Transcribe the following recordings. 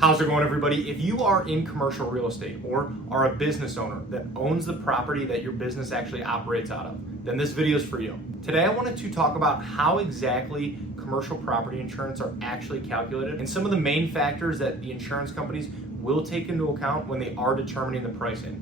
How's it going, everybody? If you are in commercial real estate or are a business owner that owns the property that your business actually operates out of, then this video is for you. Today I wanted to talk about how exactly commercial property insurance are actually calculated and some of the main factors that the insurance companies will take into account when they are determining the pricing.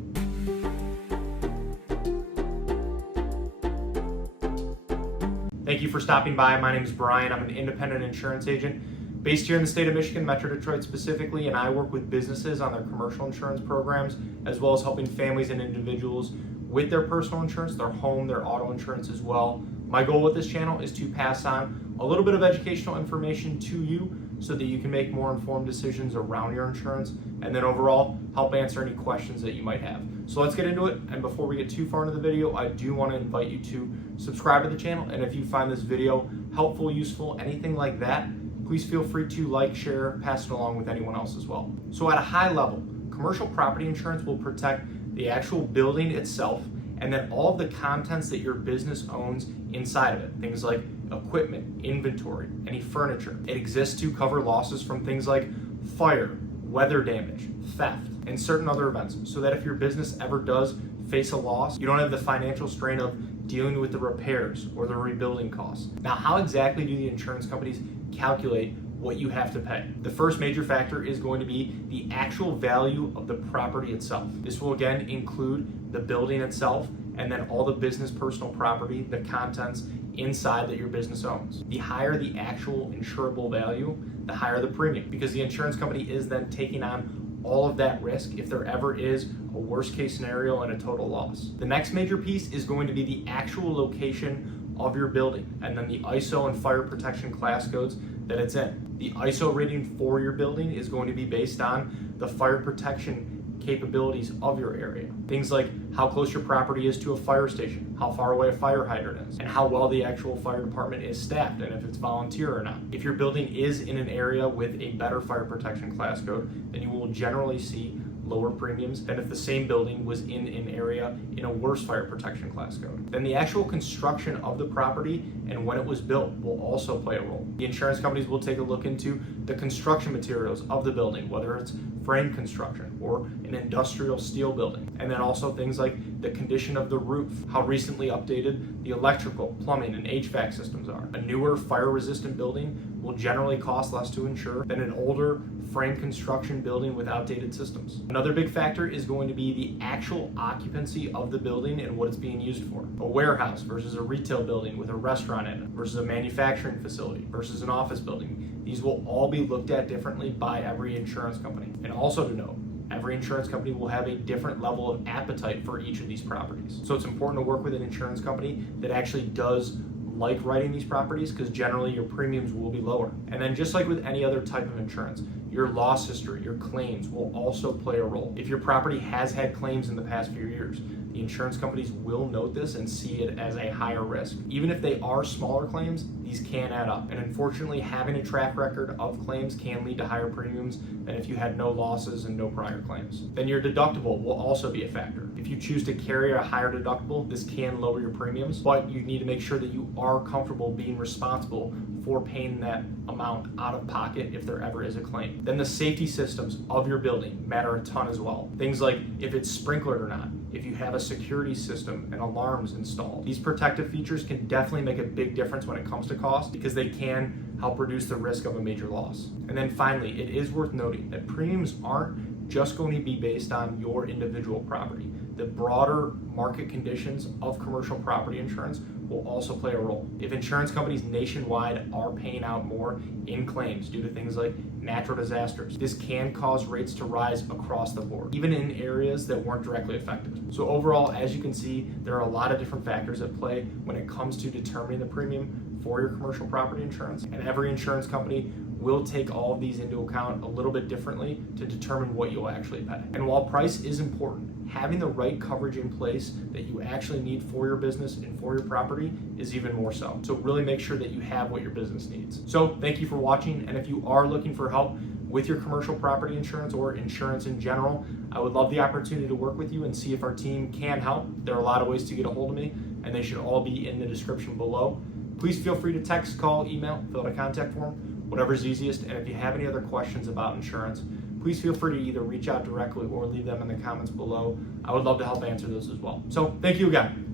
Thank you for stopping by. My name is Brian. I'm an independent insurance agent based here in the state of Michigan, Metro Detroit specifically, and I work with businesses on their commercial insurance programs, as well as helping families and individuals with their personal insurance, their home, their auto insurance as well. My goal with this channel is to pass on a little bit of educational information to you so that you can make more informed decisions around your insurance, and then overall help answer any questions that you might have. So let's get into it, and before we get too far into the video, I do want to invite you to subscribe to the channel, and if you find this video helpful, useful, anything like that, please feel free to like, share, pass it along with anyone else as well. So at a high level, commercial property insurance will protect the actual building itself and then all of the contents that your business owns inside of it. Things like equipment, inventory, any furniture. It exists to cover losses from things like fire, weather damage, theft, and certain other events, so that if your business ever does face a loss, you don't have the financial strain of dealing with the repairs or the rebuilding costs. Now, how exactly do the insurance companies calculate what you have to pay? The first major factor is going to be the actual value of the property itself. This will again include the building itself and then all the business personal property, the contents inside that your business owns. The higher the actual insurable value, the higher the premium, because the insurance company is then taking on all of that risk if there ever is a worst case scenario and a total loss. The next major piece is going to be the actual location of your building and then the ISO and fire protection class codes that it's in. The ISO rating for your building is going to be based on the fire protection capabilities of your area. Things like how close your property is to a fire station, how far away a fire hydrant is, and how well the actual fire department is staffed and if it's volunteer or not. If your building is in an area with a better fire protection class code, then you will generally see lower premiums than if the same building was in an area in a worse fire protection class code. Then the actual construction of the property and when it was built will also play a role. The insurance companies will take a look into the construction materials of the building, whether it's frame construction or an industrial steel building. And then also things like the condition of the roof, how recently updated the electrical, plumbing, and HVAC systems are. A newer fire-resistant building will generally cost less to insure than an older frame construction building with outdated systems. Another big factor is going to be the actual occupancy of the building and what it's being used for. A warehouse versus a retail building with a restaurant in it versus a manufacturing facility versus an office building. These will all be looked at differently by every insurance company. And also to note, every insurance company will have a different level of appetite for each of these properties. So it's important to work with an insurance company that actually does like writing these properties, because generally your premiums will be lower. And then just like with any other type of insurance, your loss history, your claims will also play a role. If your property has had claims in the past few years, the insurance companies will note this and see it as a higher risk. Even if they are smaller claims, these can add up. And unfortunately, having a track record of claims can lead to higher premiums than if you had no losses and no prior claims. Then your deductible will also be a factor. If you choose to carry a higher deductible, this can lower your premiums, but you need to make sure that you are comfortable being responsible for paying that amount out of pocket if there ever is a claim. Then the safety systems of your building matter a ton as well. Things like if it's sprinklered or not, if you have a security system and alarms installed. These protective features can definitely make a big difference when it comes to cost, because they can help reduce the risk of a major loss. And then finally, it is worth noting that premiums aren't just going to be based on your individual property. The broader market conditions of commercial property insurance will also play a role. If insurance companies nationwide are paying out more in claims due to things like natural disasters, this can cause rates to rise across the board, even in areas that weren't directly affected. So overall, as you can see, there are a lot of different factors at play when it comes to determining the premium for your commercial property insurance, and every insurance company will take all of these into account a little bit differently to determine what you'll actually pay. And while price is important, having the right coverage in place that you actually need for your business and for your property is even more so. So really make sure that you have what your business needs. So thank you for watching, and if you are looking for help with your commercial property insurance or insurance in general, I would love the opportunity to work with you and see if our team can help. There are a lot of ways to get a hold of me, and they should all be in the description below. Please feel free to text, call, email, fill out a contact form, whatever's easiest. And if you have any other questions about insurance, please feel free to either reach out directly or leave them in the comments below. I would love to help answer those as well. So thank you again.